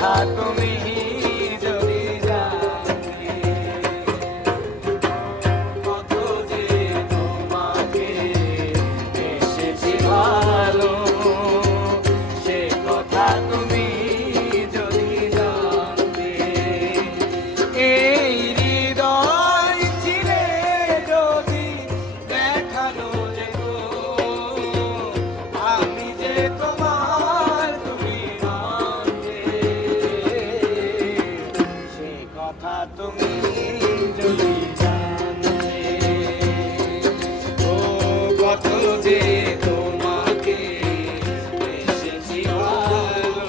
কথা তুমি যদি জানতে, কত যে তোমাকে এসেছি ভালো, সে কথা তুমি যদি জানতে। এই হৃদয় ছিঁড়ে যদি দেখানো যেত আমি যে তোমার, তুমি মানতে, সে কথা তুমি যদি জানতে। ও কত যে তোমাকে এসেছি ভালো,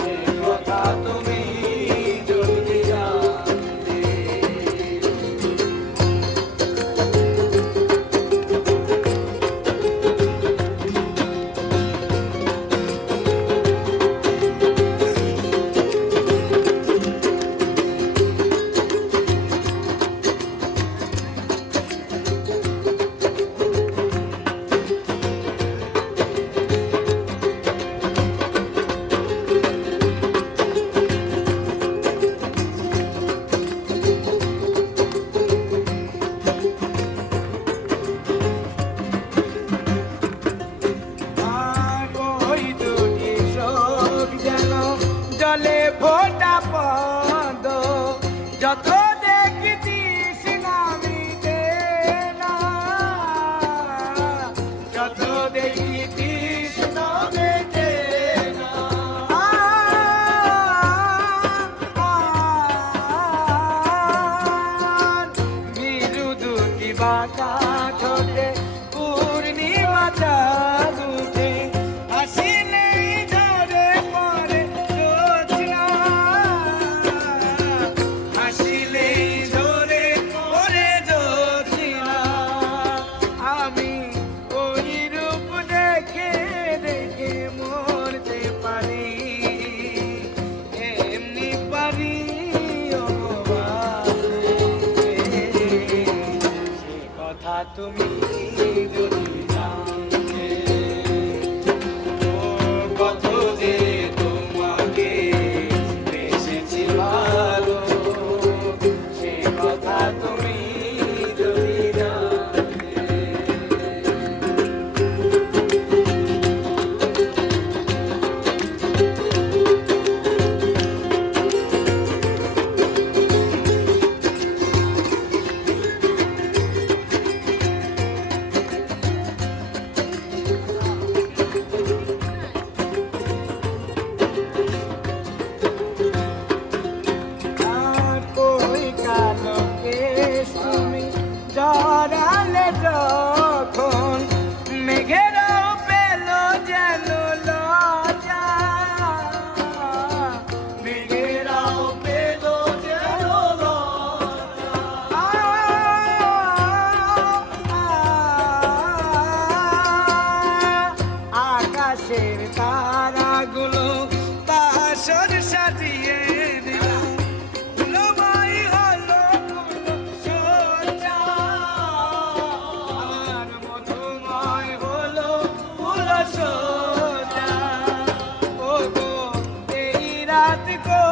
সে কথা তুমি যদি জানতে। জলে ফোটা পদ যত দেখিতিস নামিতে না, যত দেখিতিস নামিতে না। বিরুদু কি বাঁকা ঠোঁটে পূর্ণিমা চাঁদ উঠে, হাসিলেই ঝরে পড়ে জোছনা, হাসিলেই ঝরে পড়ে জোছনা। আমি ওই রূপ দেখে দেখে মরতে পারি, এমনি পারি অবাক। সে কথা তুমি যদি জানতে, ও কত যে তোমাকে এসেছি ভালো, সে কথা তুমি যদি জানতে। আর কই কালো কেশ তুমি জড়ালে যখন, মেঘেরাও পেল যেন লজ্জা, মেঘেরাও পেল যেন লজ্জা। আকাশের তারাগুলো বাসর সাজিয়ে দিল, ফুলময় হলো সজ্জা, আর মধুময় হলো ফুল সজ্জা। ও গো এই রাত গো